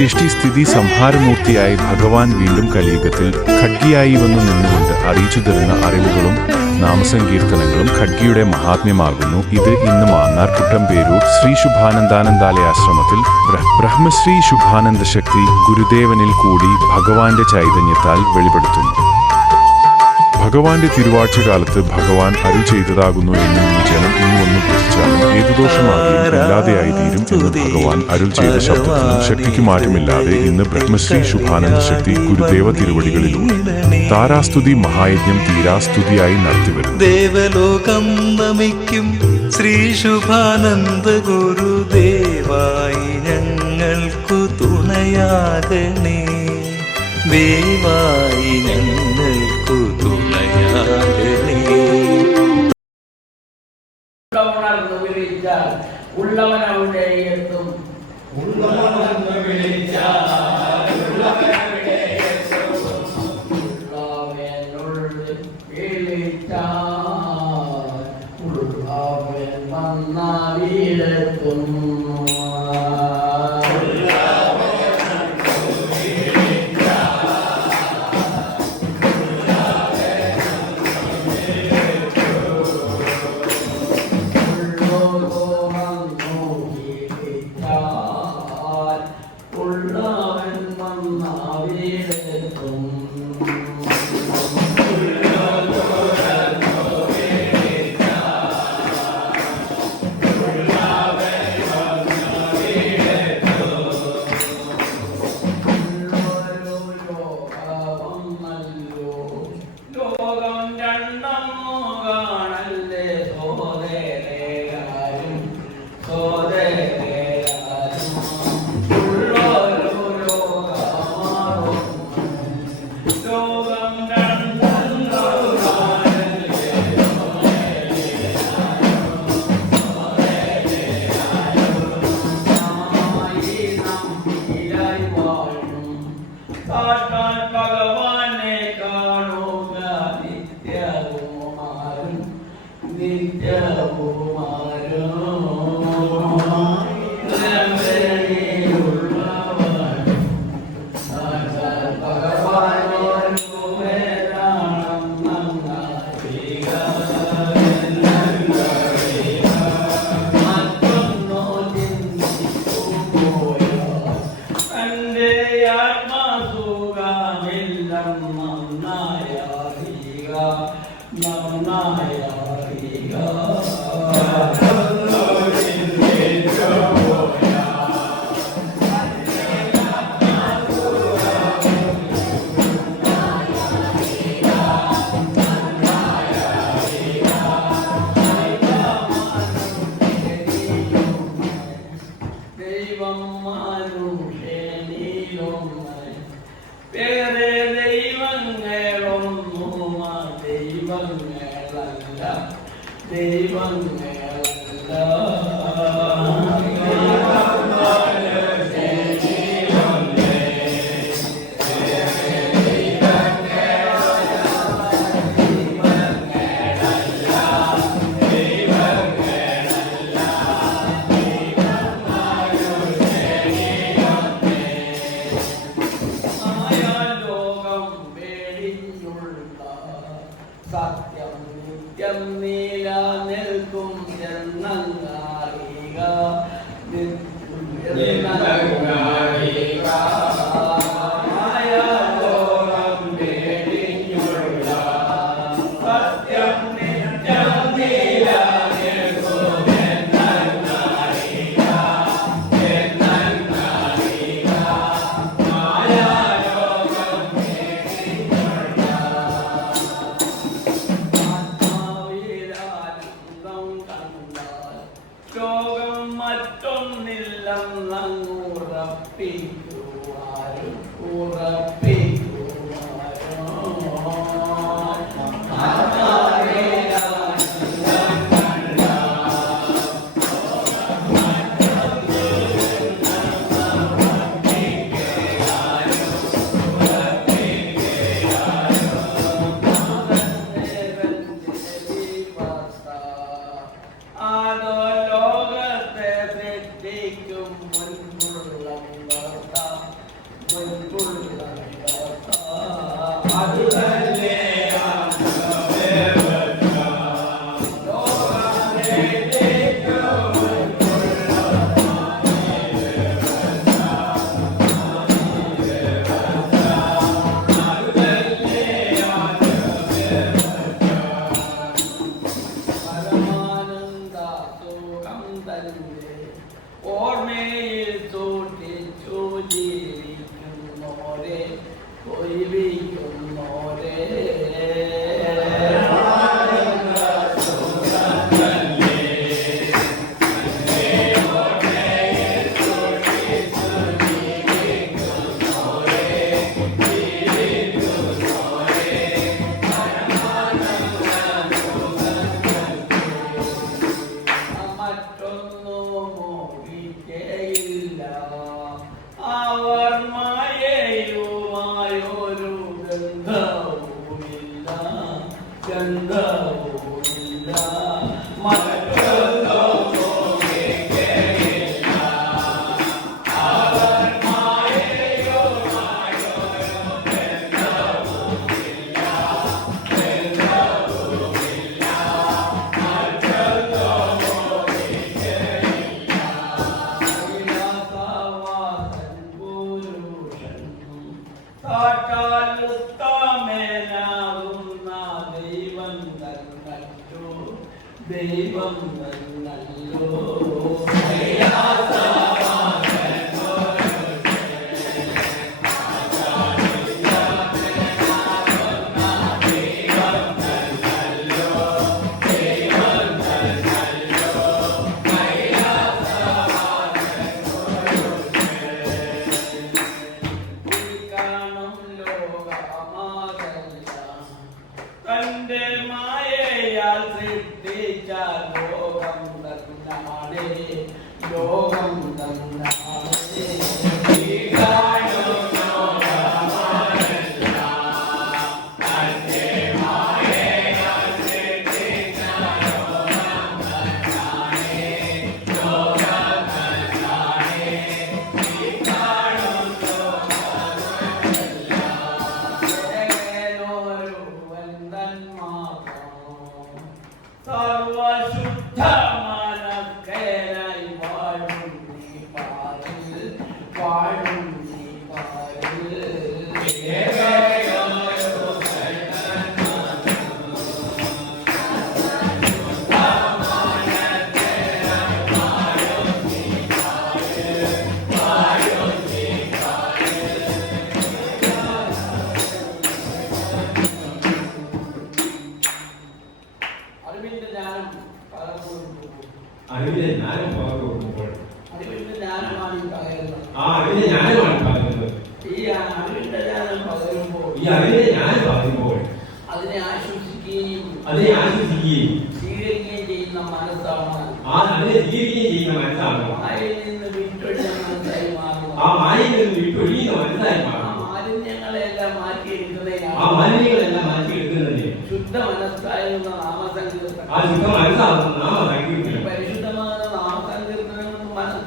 സൃഷ്ടിസ്ഥിതി സംഹാരമൂർത്തിയായി ഭഗവാൻ വീണ്ടും കലിയുഗത്തിൽ ഖഡ്ഗിയായി വന്നു നിന്നുകൊണ്ട് അറിയിച്ചു തരുന്ന അറിവുകളും നാമസങ്കീർത്തനങ്ങളും ഖഡ്ഗിയുടെ മഹാത്മ്യമാകുന്നു. ഇത് ഇന്ന് മാന്നാർ കുട്ടമ്പേരൂർ ശ്രീ ശുഭാനന്ദാനന്ദാലയാശ്രമത്തിൽ ബ്ര- ബ്രഹ്മശ്രീ ശുഭാനന്ദ ശക്തി ഗുരുദേവനിൽ കൂടി ഭഗവാന്റെ ചൈതന്യത്താൽ വെളിപ്പെടുത്തുന്നു. ഭഗവാന്റെ തിരുവാഴ്ച കാലത്ത് ഭഗവാൻ അരുൾ ചെയ്തതാകുന്നു എന്ന് ഈ ജനം ഇനി ഒന്ന് ഭജിച്ചാലും ഏതു ദോഷമാകും ഇല്ലാതെയായി തീരും എന്ന് ഭഗവാൻ അരുൾ ചെയ്ത ശബ്ദത്തിനും ശക്തിക്ക് മാറ്റമില്ലാതെ ഇന്ന് ബ്രഹ്മശ്രീ ശുഭാനന്ദ ശക്തി ഗുരുദേവ തിരുവടികളിലൂടെ താരാസ്തുതി മഹായജ്ഞം തീരാസ്തുതിയായി നടത്തിവരുന്നു. ദേവലോകം നമിക്കും ശ്രീ ശുഭാനന്ദ ഗുരുദേവായി ഞങ്ങൾക്കു തുണയാകണേ. ദേവായി ഞങ്ങൾക്കു ഉള്ളവൻ അവിടെ എത്തും ഉള്ളവനുള്ളിൽ देवं Varma ദൈവം നല്ലോ മനസ്സായിരുന്ന നാമസങ്കീർത്തനം പരിശുദ്ധമായ നാമസങ്കീർത്തനം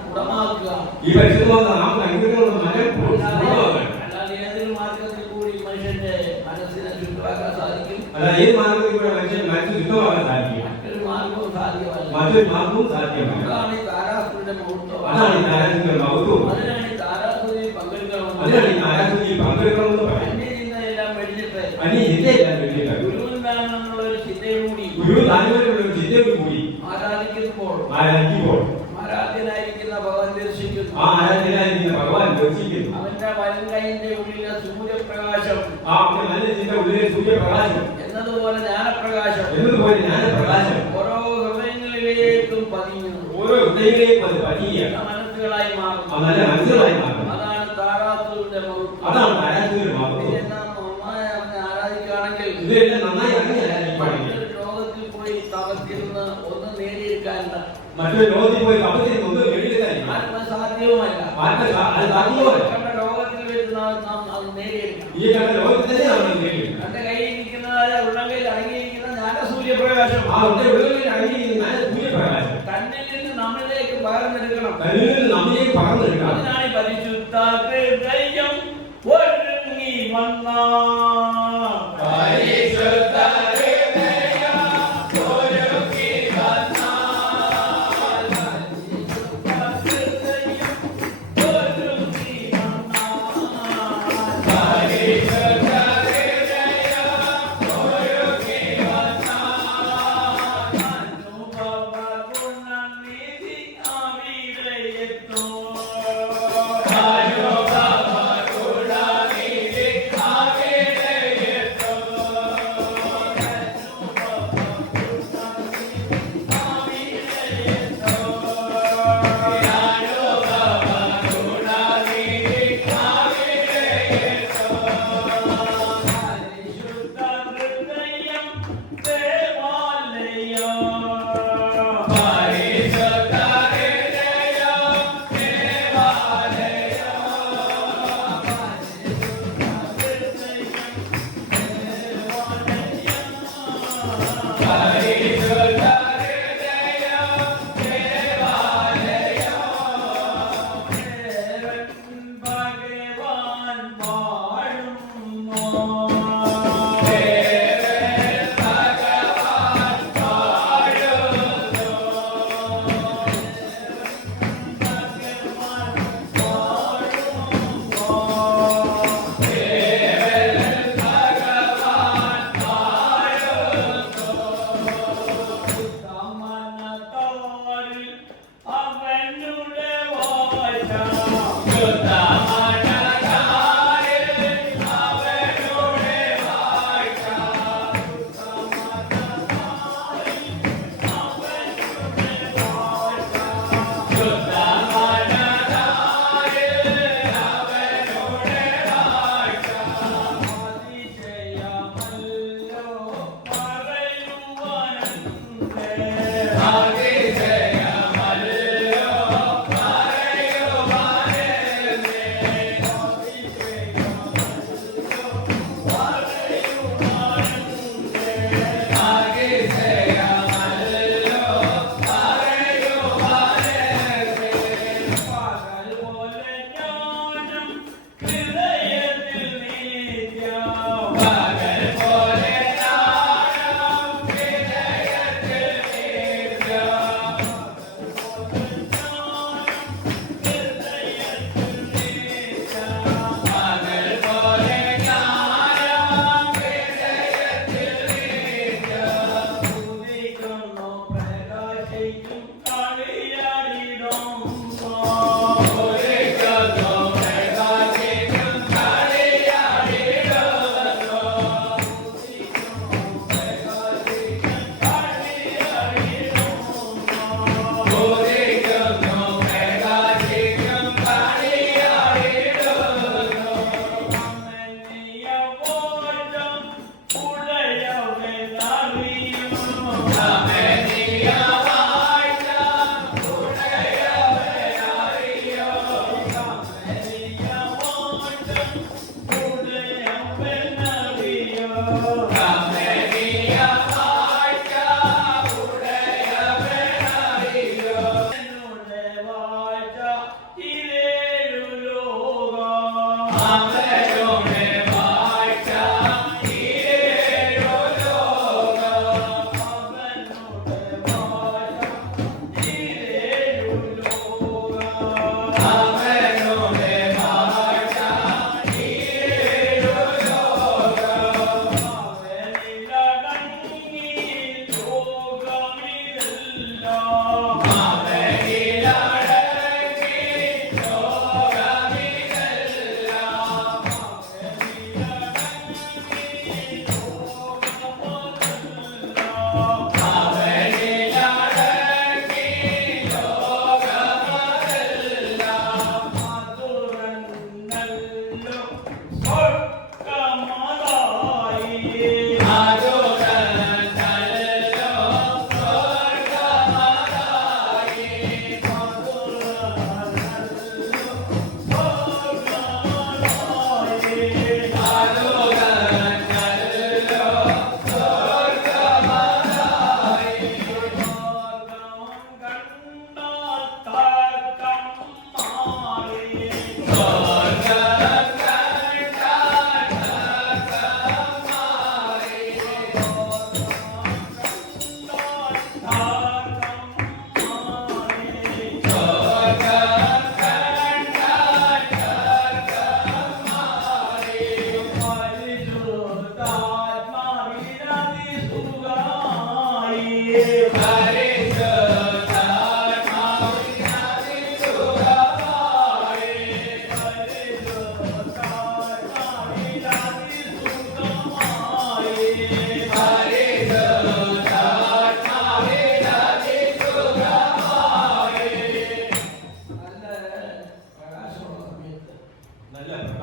ഉടമാക്കുക. ഈ പരിശുദ്ധമായ നാമ സങ്കീർത്തനം മനം പൂർണമാകണം അല്ലാതെ ഏതൊരു മാർഗത്തിൽ കൂടി മനുഷ്യന്റെ മനസ്സിനെ ശുദ്ധമാക്കാൻ സാധിക്കും? അല്ല ഏത് മാർഗത്തിൽ കൂടി മനുഷ്യൻ മനസ്സ് ശുദ്ധമാകാൻ സാധിക്കും? മറ്റൊരു മാർഗവും സാധ്യമല്ല. മറ്റൊരു മാർഗവും സാധ്യമല്ല. ഭഗവാൻ അവന്റെ വലങ്കൈന്റെ ഉള്ളിലെ സൂര്യപ്രകാശം. ആ അവന്റെ ഉള്ളിലെ സൂര്യപ്രകാശം. എന്നതുപോലെ ജ്ഞാനപ്രകാശം. എന്നതുപോലെ ജ്ഞാനപ്രകാശം. ഓരോ ഹൃദയങ്ങളിലേക്കും പതിഞ്ഞു. ഓരോ ഹൃദയങ്ങളെയും അത് മനസ്സുകളായി മാറും. നല്ല മനസ്സിലായി മാറണം അതാണ് താരാസുരന്റെ മഹത്വം. അതാണ് ആരാധനയുടെ മഹത്വം. ഇതെല്ലാം നന്നായി ആരാധിക്കുകയാണെങ്കിൽ ഇതെല്ലാം നന്നായി അറിഞ്ഞാൽ ആരാധിക്കുകയാണെങ്കിൽ ലോകത്തിൽ പോയി തപസ്സിരുന്ന് ഒന്നും നേടിയെടുക്കാനില്ല. മറ്റൊരു ലോകത്തിൽ പോയി കപ്പത്തിൽ ഒന്നും വെളിയെടുക്കാനില്ല ആത്മ ലോകത്തിൽ വരുന്ന നാം അത് നേടിയെടുക്കണം. ഈ കണ്ട ലോകത്തിൽ തന്നെ നമ്മൾ നേടിയില്ല തന്റെ കയ്യിൽ ഇരിക്കുന്നതായ ഉള്ളങ്കയിൽ അടങ്ങിയിരിക്കുന്ന ജ്ഞാനസൂര്യപ്രകാശം. ആ ഉള്ള ഉള്ളിൽ അടങ്ങിയിരിക്കുന്ന സൂര്യപ്രകാശം തന്നിൽ നിന്ന് നമ്മളിലേക്ക് പകർന്നെടുക്കണം. കല്ലിൽ നിന്ന് നമ്മിലേക്ക് പകർന്നെടുക്കണം. അതിനാണ്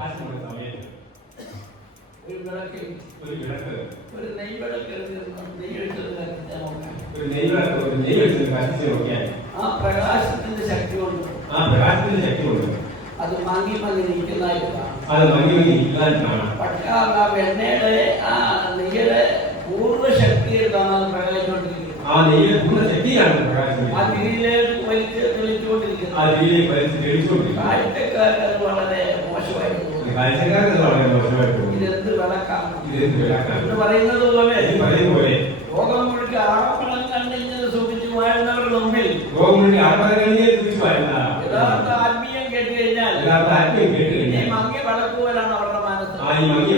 പ്രകാശമുള്ള സമയത്ത് ഒരു വിളക്കിൽ ഒരു വിളക്ക് ഒരു നെയ് നോക്കാം ഒരു നെയ്വിളക്ക് ഒരു നെയ്യെടുത്ത് കത്തിച്ച് നോക്കിയാൽ ആ പ്രകാശത്തിന്റെ ശക്തി കൊണ്ട് ആ പ്രകാശത്തിന്റെ ശക്തി കൊണ്ട് അത് മങ്ങി മങ്ങി നിൽക്കുന്നതായിട്ട് കാണാം അത് മങ്ങി മങ്ങി ഇല്ലാതെ കാണാം പക്ഷേ ആ വെണ്ണയുടെ ആ നെയ്യുടെ പൂർണ ശക്തിയിൽ കാണാൻ പ്രകാശിച്ചുകൊണ്ടിരിക്കുന്നത്. ആ നെയ്യുടെ പൂർണ ശക്തിയാണ് ആ പ്രകാശം തിരിയിലേക്ക് തെളിച്ചുകൊണ്ടിരിക്കുന്നത്. ആ തെളിച്ചുകൊണ്ടിരിക്കുന്നത് രീതിയിലേക്ക് തെളിച്ചുകൊണ്ടിരിക്കുന്നത്. തെളിച്ചുകൊണ്ടിരിക്കും കാഴ്ചക്കാർക്ക് അത് വളരെ മോശമായിട്ട് തോന്നും കാഴ്ചക്കാർക്ക് വളരെ മോശമായിട്ട് തോന്നുന്നു. ഇതെന്ത് വിളക്കാണ് ഇത് എന്ത് എന്ന് പറയുന്നത് പോലെ. പോലെ. ലോകം മുഴുക്കി ആറപ്പണം കണ്ടിഞ്ഞത് സൂക്ഷിച്ചു വാഴുന്നവരുടെ മുമ്പിൽ. തിരിച്ചു വരുന്ന യഥാർത്ഥ ആത്മീയം കേട്ട് കഴിഞ്ഞാൽ യഥാർത്ഥ ആത്മീയം കേട്ട് ഈ മങ്ങിയ വിളക്ക് അവരുടെ മനസ്സ് ആ ഈ മങ്ങിയ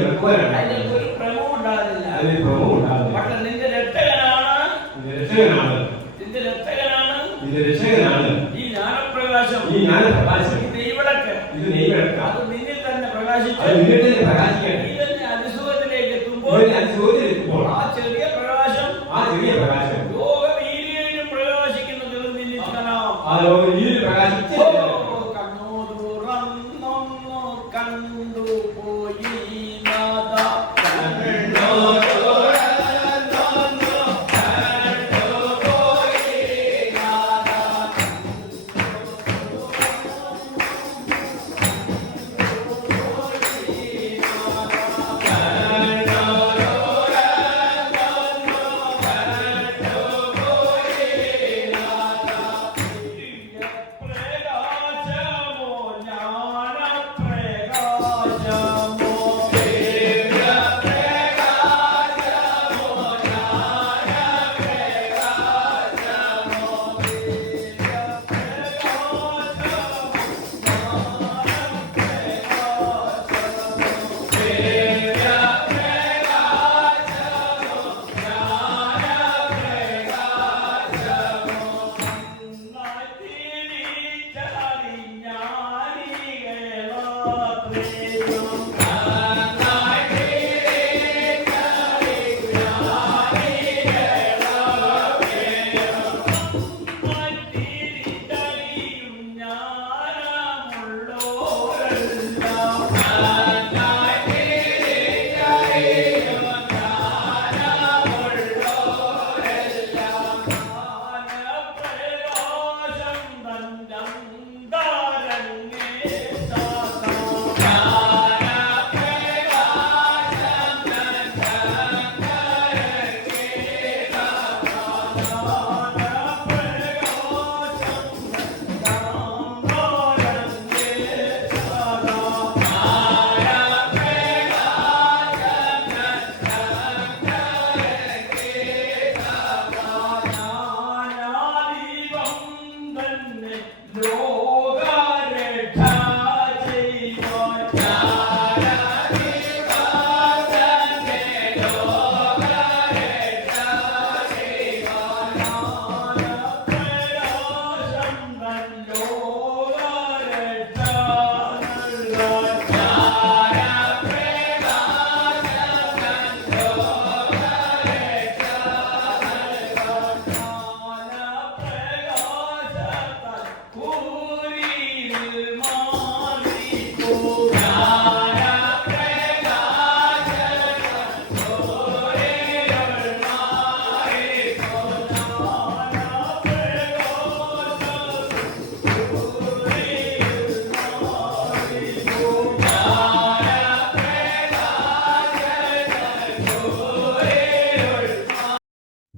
こいまだ。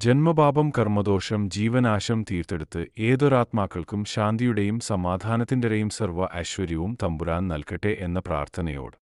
ജന്മപാപം കർമ്മദോഷം ജീവനാശം തീർത്തെടുത്ത് ഏതൊരാത്മാക്കൾക്കും ശാന്തിയുടെയും സമാധാനത്തിന്റെയും സർവ ഐശ്വര്യവും തമ്പുരാൻ നൽകട്ടെ എന്ന പ്രാർത്ഥനയോട്.